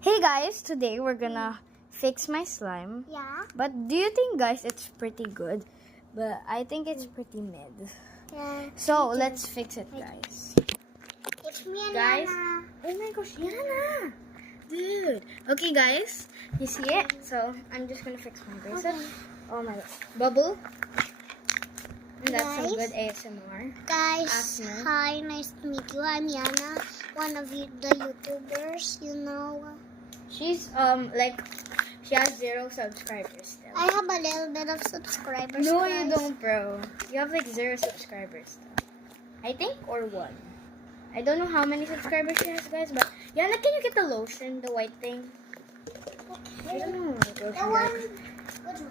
Hey guys, today we're gonna fix my slime. Yeah. But do you think, guys, it's pretty good? But I think it's pretty mid. Yeah. So let's fix it, guys. It's me and Guys. Yana. Oh my gosh, Yana! Dude. Okay, guys, you see it? So I'm just gonna fix my bracelet. Okay. Oh my gosh. Bubble. And that's some Guys. good ASMR. Guys, Asma. hi, nice to meet you. I'm Yana, one of the YouTubers, you know. She's like she has 0 subscribers still. I have a little bit of subscribers. No, guys. you don't, bro. You have like 0 subscribers still. I think, or 1. I don't know how many subscribers she has, guys, but Yana, can you get the lotion, the white thing? I don't know what lotion The one, that is. which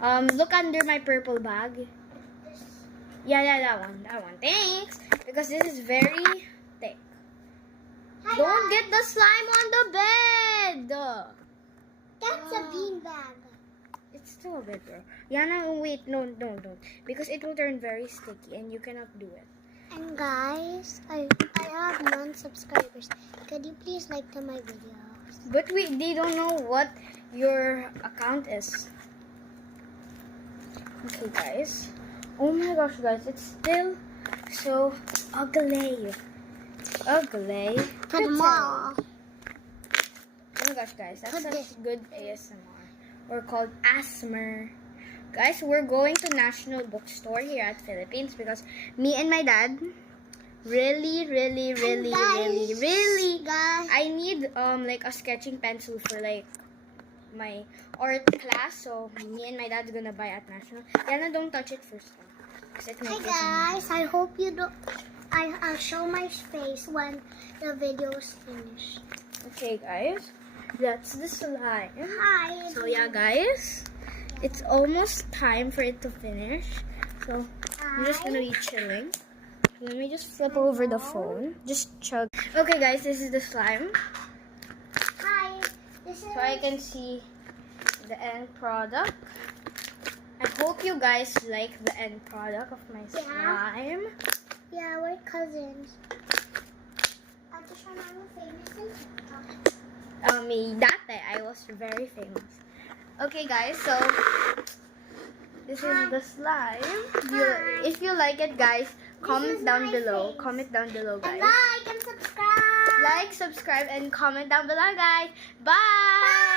one? Look under my purple bag. Yeah, that one. Thanks. Because this is very thick. Hi, Don't guys. get the slime on the bed. That's a bean bag. It's still a bit, bro. Yana, wait, no, don't. Because it will turn very sticky and you cannot do it. And guys, I have 1 subscribers. Could you please like to my videos? But they don't know what your account is. Okay, guys. Oh my gosh, guys, it's still so ugly. Ugly. For the mall. Oh my gosh, guys, that's Put such this. good ASMR. Or called ASMR. Guys, we're going to National Bookstore here at Philippines because me and my dad really Guys, I need like a sketching pencil for like my art class, so me and my dad's gonna buy at National. Yana, don't touch it first though, 'cause it hi might get guys, I hope you don't. I'll show my face when the video is finished. Okay, guys, that's the slime. Hi. So yeah, guys, it's almost time for it to finish. So I'm just gonna be chilling. Let me just flip over the phone. Just chug. Okay, guys, this is the slime. Hi. This is So I can see the end product. I hope you guys like the end product of my slime. yeah, we're cousins. Ate siya namin famous in TikTok. Dati, I was very famous. Okay, guys, so this is the slime. If you like it, guys, comment is down my below. face. Comment down below, And guys. like and subscribe. Like, subscribe, and comment down below, guys. Bye!